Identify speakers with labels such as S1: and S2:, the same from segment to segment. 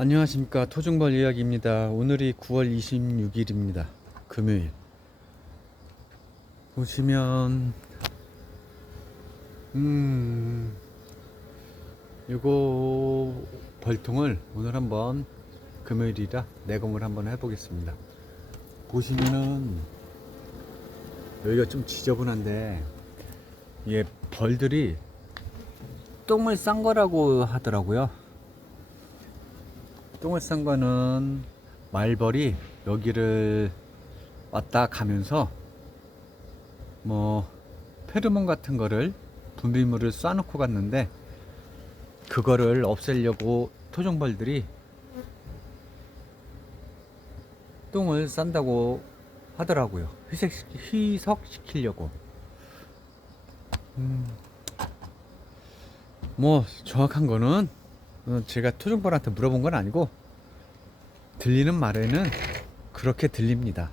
S1: 안녕하십니까 토종벌 이야기입니다. 오늘이 9월 26일입니다. 금요일. 보시면 음 요거 벌통을 오늘 한번 금요일이라 내공을 한번 해보겠습니다. 보시면은 여기가 좀 지저분한데 이게 벌들이 똥을 싼 거라고 하더라고요. 똥을 싼 거는 말벌이 여기를 왔다 가면서 뭐 페르몬 같은 거를 분비물을 쏴놓고 갔는데 그거를 없애려고 토종벌들이 똥을 싼다고 하더라고요. 희석 희석시키려고. 음, 뭐 정확한 거는 어, 제가 토종벌한테 물어본 건 아니고 들리는 말에는 그렇게 들립니다.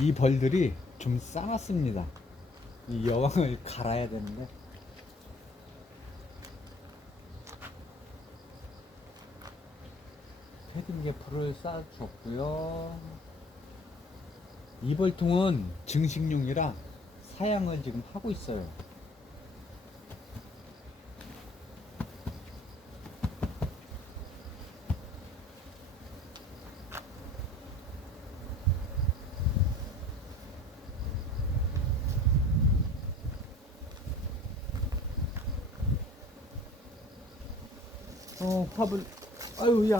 S1: 이 벌들이 좀 싸놨습니다. 이 여왕을 갈아야 되는데 패딩에 불을 쏴줬고요. 이벌통은 증식용이라 사양을 지금 하고 있어요. 어, 밥을, 아유, 야.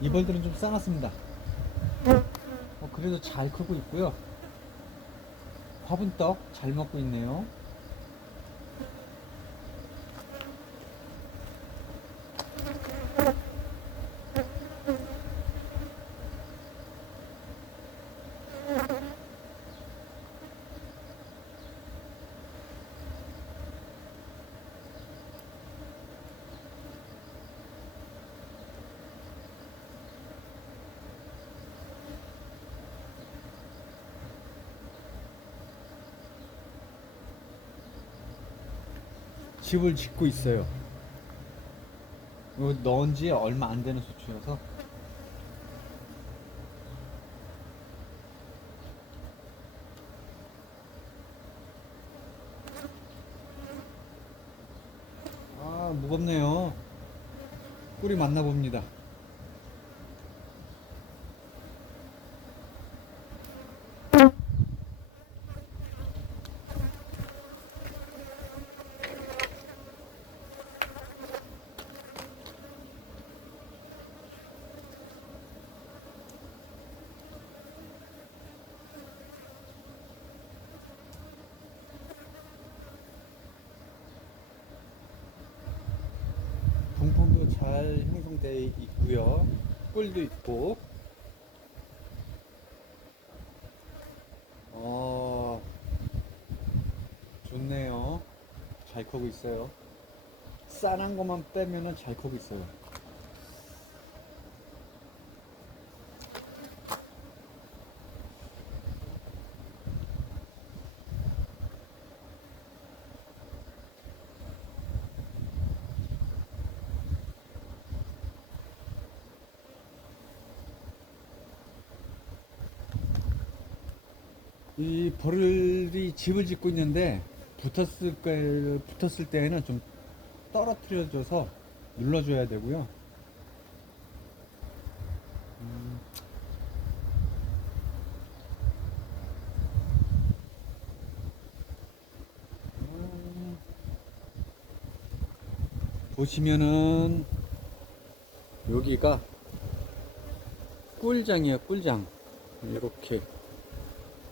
S1: 이벌들은 좀 싸놨습니다. 어, 그래도 잘 크고 있고요. 밥은 떡잘 먹고 있네요. 집을 짓고 있어요. 이거 넣은 지 얼마 안 되는 수초여서 아 무겁네요. 꿀이 맞나 봅니다. 동풍도 잘 형성되어 있고요. 꿀도 있고. 어, 좋네요. 잘 크고 있어요. 싼한 것만 빼면은 잘 크고 있어요. 이 벌이 집을 짓고 있는데 붙었을 때 붙었을 때에는 좀 떨어뜨려줘서 눌러줘야 되고요. 음. 음. 보시면은 여기가 꿀장이에요, 꿀장. 이렇게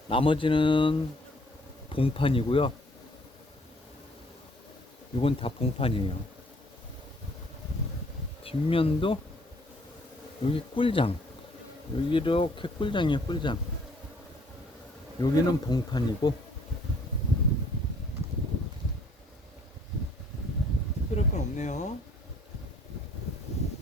S1: 나머지는 봉판이고요. 이건 다 봉판이에요. 뒷면도 여기 꿀장. 여기 이렇게 꿀장이에요, 꿀장. 여기는 봉판이고. 그럴 건 없네요. 그리고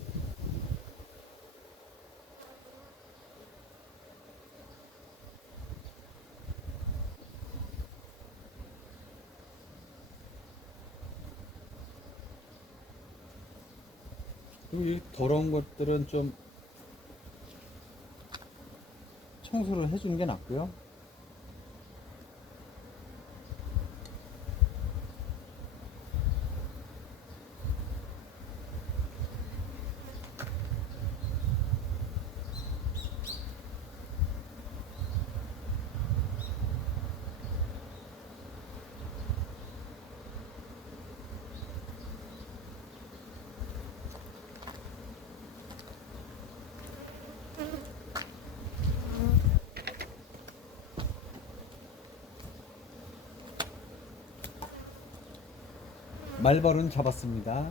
S1: 이 더러운 것들은 좀 청소를 해주는 게 낫고요. 말벌은 잡았습니다.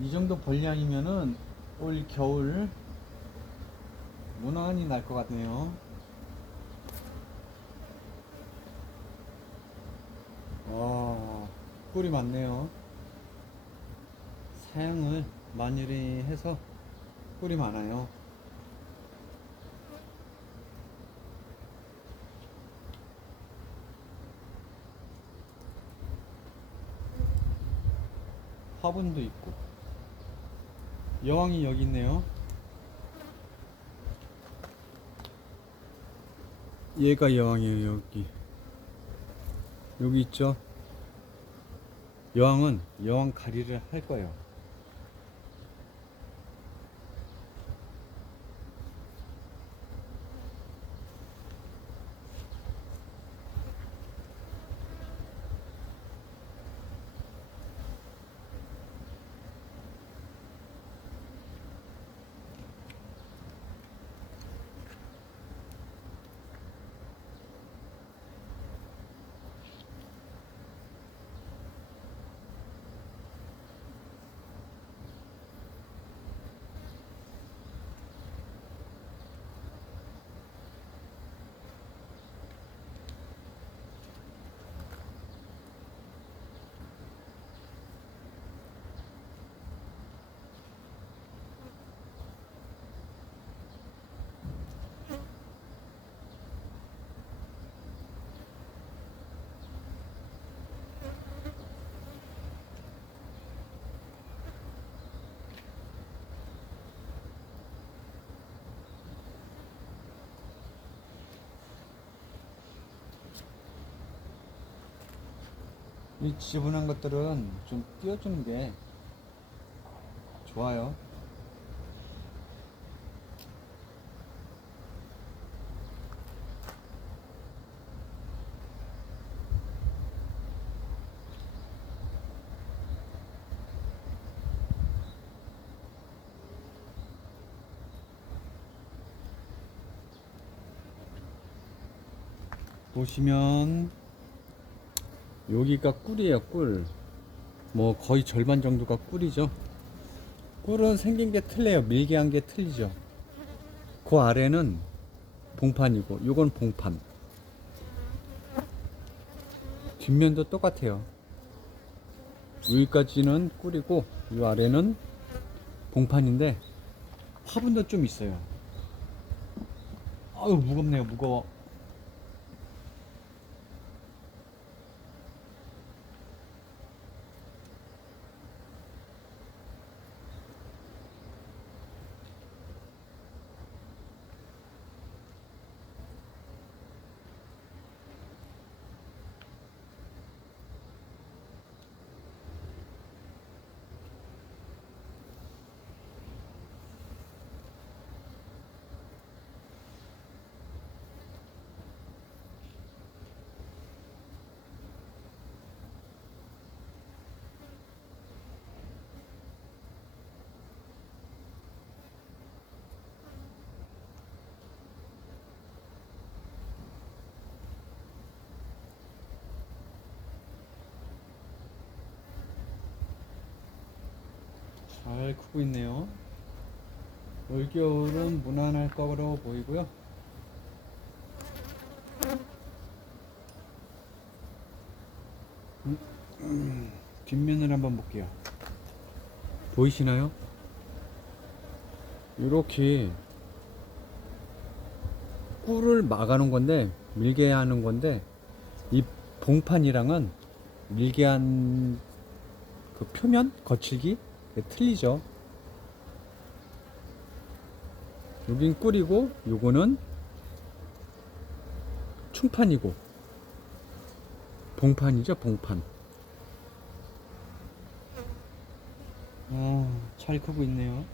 S1: 이 정도 벌량이면은 올 겨울 무난히 날 것 같네요. 와, 꿀이 많네요. 사양을 마늘이 해서 꿀이 많아요. 화분도 있고 여왕이 여기 있네요. 얘가 여왕이에요, 여기. 여기 있죠? 여왕은 여왕 가리를 할 거예요. 이 지저분한 것들은 좀 띄워주는 게 좋아요. 보시면 여기가 꿀이에요 꿀. 뭐 거의 절반 정도가 꿀이죠. 꿀은 생긴 게 틀려요. 밀개한 게 틀리죠. 그 아래는 봉판이고 요건 봉판. 뒷면도 똑같아요. 여기까지는 꿀이고 이 아래는 봉판인데 화분도 좀 있어요. 아유 무겁네요 무거워. 잘 크고 있네요. 올겨울은 무난할 거로 보이고요. 음, 음, 뒷면을 한번 볼게요. 보이시나요? 이렇게 꿀을 막아놓은 건데 밀게 하는 건데 이 봉판이랑은 밀게 한 그 표면 거칠기 틀리죠. 여긴 꿀이고 요거는 충판이고 봉판이죠 봉판. 아, 잘 크고 있네요.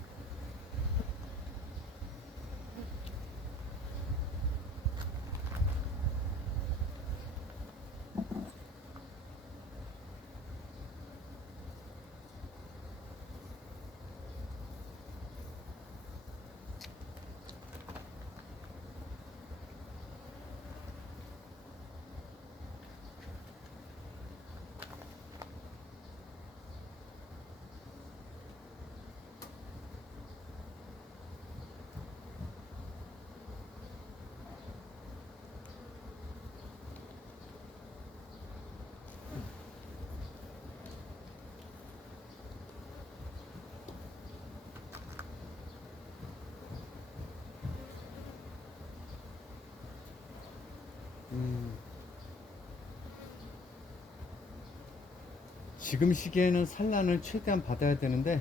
S1: 지금 시기에는 산란을 최대한 받아야 되는데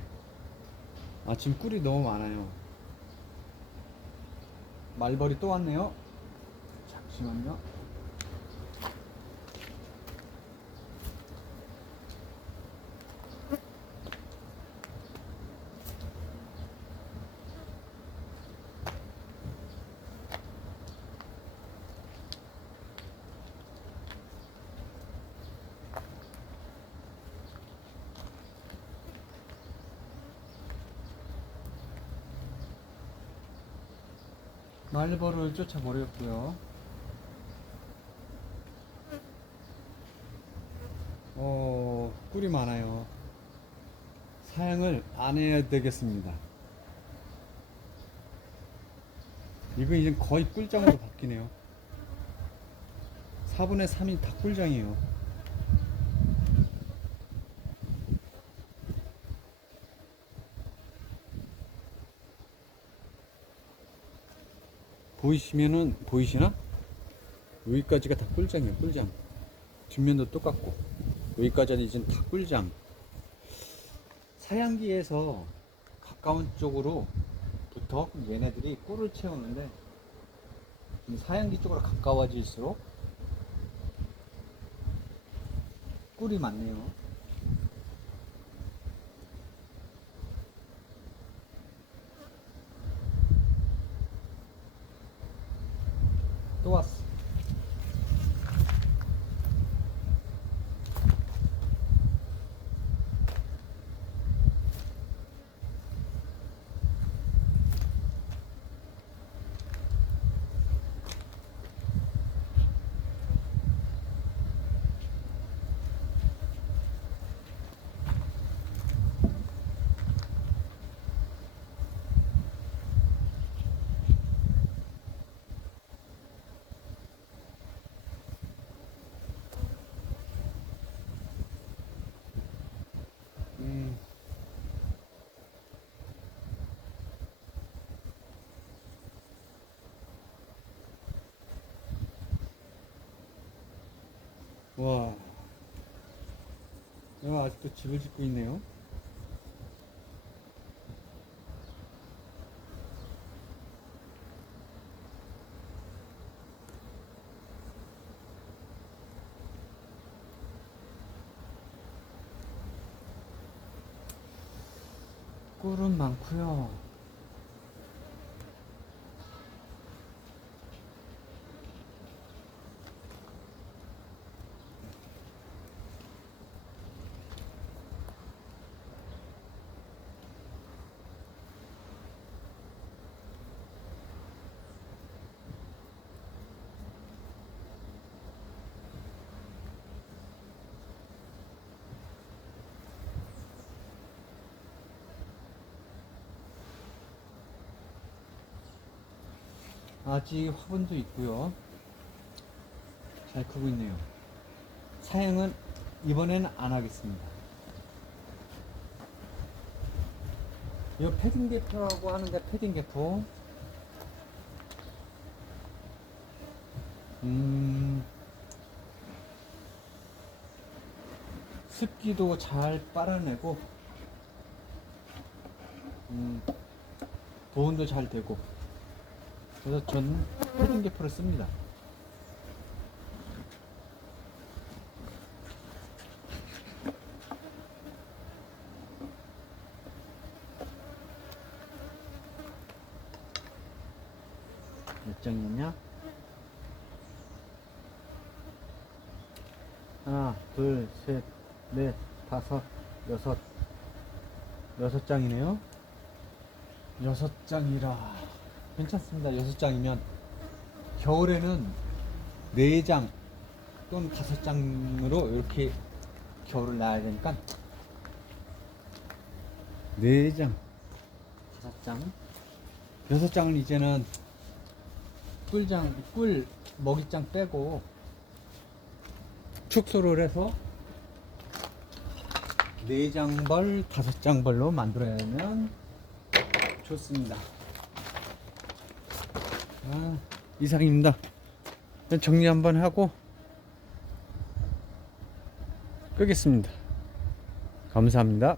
S1: 아 지금 꿀이 너무 많아요. 말벌이 또 왔네요. 잠시만요 말벌을 쫓아버렸고요. 어 꿀이 많아요. 사양을 안 해야 되겠습니다. 이건 이제 거의 꿀장으로 바뀌네요. 4분의 3이 다 꿀장이에요 보이시면은 보이시나? 여기까지가 다 꿀장이에요 꿀장 뒷면도 똑같고. 여기까지는 이제 다 꿀장 사양기에서 가까운 쪽으로 부터 얘네들이 꿀을 채우는데 이 사양기 쪽으로 가까워질수록 꿀이 많네요 와. 내가 아직도 집을 짓고 있네요. 꿀은 많고요. 아직 화분도 있고요. 잘 크고 있네요. 사양은 이번에는 안 하겠습니다. 이 패딩 개포라고 하는데 패딩 개포. 음, 습기도 잘 빨아내고, 음, 보온도 잘 되고, 그래서 전 패딩 개포를 씁니다. 몇 장이냐? 하나, 둘, 셋, 넷, 다섯, 여섯, 여섯 장이네요. 여섯 장이라 괜찮습니다. 여섯 장이면 겨울에는 네 장 또는 다섯 장으로 이렇게 겨울을 나야 되니까 네 장, 다섯 장, 여섯 장을 이제는 꿀장, 꿀 먹이장 빼고 축소를 해서 네 장벌, 다섯 장벌로 만들어야면 좋습니다. 아, 이상입니다. 정리 한번 하고 끄겠습니다. 감사합니다.